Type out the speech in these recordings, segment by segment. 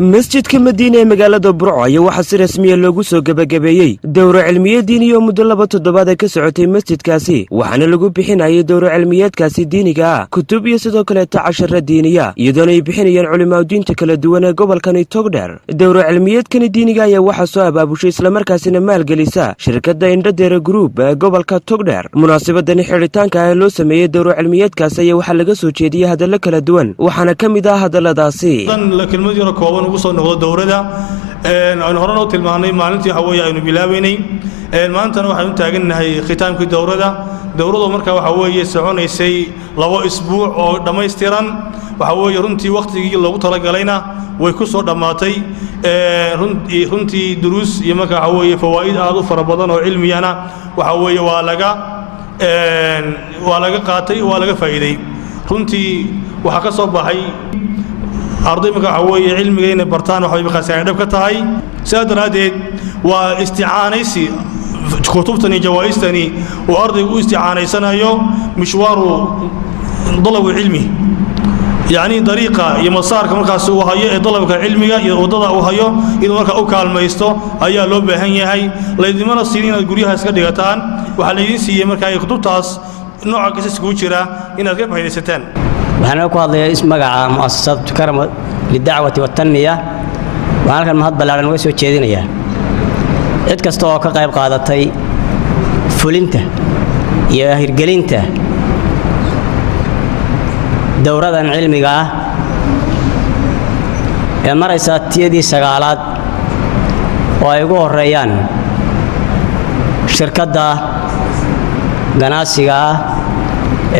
masjidka Madiina ee magaalada Burco ayaa waxa si rasmi ah loogu soo gabagabeeyay dowro cilmiyeed diini oo muddo 2 toddobaad ka socotay masjidkaasi waxaana lagu bixinayay dowro cilmiyeedkaasi diiniga ah kutub iyo sidoo kale tacashara diiniya iyadoo ay bixinayaan culimada diinta kala duwan ee gobolkan Togdheer dowro cilmiyeedkan diiniga ayaa waxa soo abaabushay isla markaasina maalgelisa shirkadda Indhadheer Group ee gobolka Togdheer munaasabadan xiritaanka ah loo sameeyay dowro cilmiyeedkaas ayaa waxa laga soo jeediyay hadallo kala duwan waxaana kamid ah hadalladaasi ugu soo noqdo dowrada aan horena u tilmaanay maalintii waxa weeye aynu bilaabaynay maantana waxaan u taaganahay khitaamkii dowradu marka waxa weeye soconaysay 2 isbuuc oo dhameystiran waxa weeye runtii waqtigii lagu talagalayna way ku soo dhamaatay runtii duruus iyo marka waxa weeye fawaa'id aad u fara badan oo cilmiyana waxa weeye waa laga qaatay waa laga faa'iiday runtii waxa ka soo baxay arday marka waxa weeye cilmiga inay bartaan waxa ay qasaan dhab ka tahay saadaradeed waa isticaanaysi kutubtani jawaa'istani oo ardaygu isticaanaysanayo mishwaaru dalab cilmi yani dariiqa iyo masaarka markaas uu hayo ee dalabka cilmiga iyo wadada uu hayo inuu marka u kaalmaysto ayaa loo baahan yahay laydimana siin inaad guryaha iska dhigataan waxa la idin siiyay marka ay kutubtaas nooca qisas ku jira inaad ka faa'iideysataan waxaan ku hadlayaa ismaga mu'assasada karama lidacwati wa tanmiya waxaan kan mahad balaaran uga soo jeedinayaa cid kasta oo ka qayb qaadatay fulinta iyo hirgelinta dowradan cilmiga ah ee maraysa tiyadii sagaalaad oo ay ugu horeeyaan shirkadda ganacsiga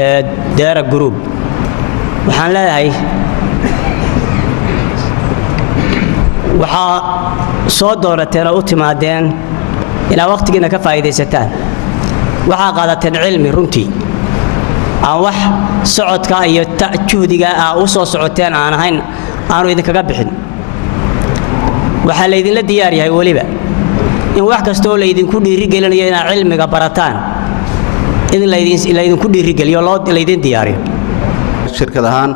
ee Indhadheer Group waxaan leeyahay waxa soo doorateen oo u timaadeen ila waqtigiina ka faa'iideysataan waxa qaadateen cilmi runtii aan wax socodka iyo juhdiga u soo socoteen aan ahayn aanu idin kaga bixin waxa la idin la diyaar yahay waliba in wax kasta oo la idin ku dhiirigelinayo in cilmiga barataan in la idin ku dhiirigeliyo la idin diyaariyo shirkad ahaan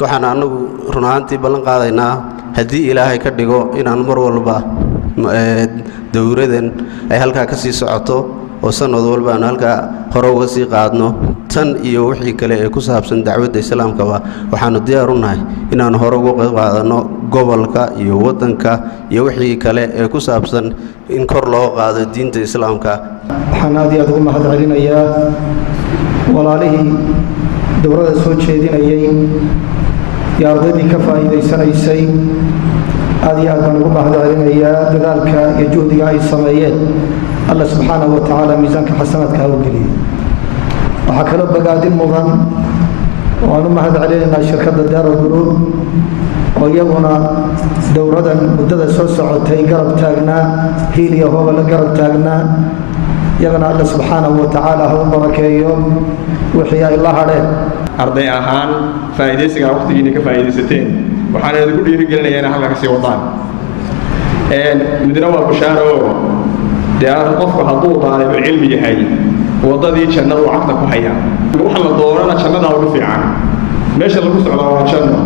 waxaan anagu run ahaantii ballan qaadaynaa haddii ilaahay ka dhigo inaan mar walba dowradan ay halkaa ka sii socoto oo sanad walba aan halkaa hore uga sii qaadno tan iyo wixii kale ee ku saabsan dacwadda islaamkaba waxaanu diyaar u nahay inaan hore uga qayb qaadano gobolka iyo waddanka iyo wixii kale ee ku saabsan in kor loo qaado diinta islaamka waxaan aad iyo aad ugu mahad celinayaa walaalihii dowrada soo jeedinayay iyo ardaydii ka faa'iideysanaysay aad iyo aad baan ugu mahad celinayaa dadaalka iyo juhdiga ay sameeyeen Allah subxaanahu wa tacaala miisaanka xasanaadka ha u geliyo waxaa kaloo bogaadin mudan oo aan u mahad celinaynaa shirkadda Indhadheer Group oo iyaguna dowradan muddada soo socotay garab taagnaa hiil iyo hooba la garab taagnaa iyagana Allah subxaanahu wa tacaala ha u barakeeyo wixii ay la hadheen arday ahaan faa'iideysiga waqtigiina ka faa'iideysateen waxaan idinku dhiirigelinayaa in halka ka sii wadaan midna waa bashaaro deegaanka qofku hadduu daalib cilmi yahay wadadii jannadu cagta ku haya waxa la doorana jannada ugu fiican meesha lagu socdo waa janno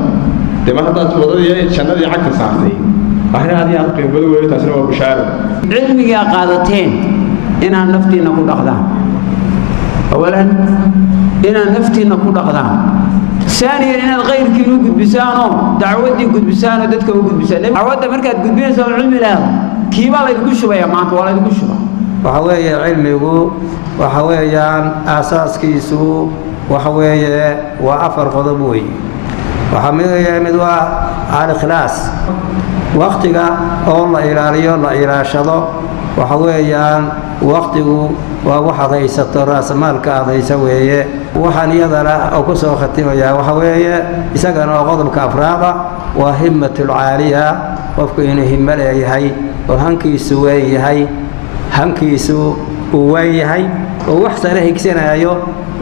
deegaanka hadda wadadii jannadii cagta saartay ahraadii aad qiimada weyn taasna waa bashaaro cilmiga qaadateen inaan naftiina ku dhaqdaan awalan inaan naftiina ku dhaqdaan ثانيا إن الغير كيلو قد بسانه دعوتي قد بسانه دتك قد بسانه دعوتي مركز قد بينسوا العلم له كيف الله يقول شو يا مات ولا يقول شو وحوي علمه وحوي أساس كيسو وحوي وأفر قضبوي وحمي مدوا على خلاص وقتك الله إلى ريال إلى شضا وحوي وقته وواحد يستر راس مالك هذا يسويه وحن يضل أو كسر ختمه وحويه يسقنا غضب كأفراغ وهمة العالية وفكين همة هي وهنكي سوي هي هنكي سو وي هي وحسن هيك سنة أيو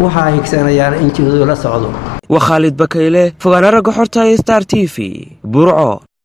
وحا هيك سنة يعني إنتي هذول صعدوا وخالد بكيله فغانا رجع حرتاي ستار تي في برعو.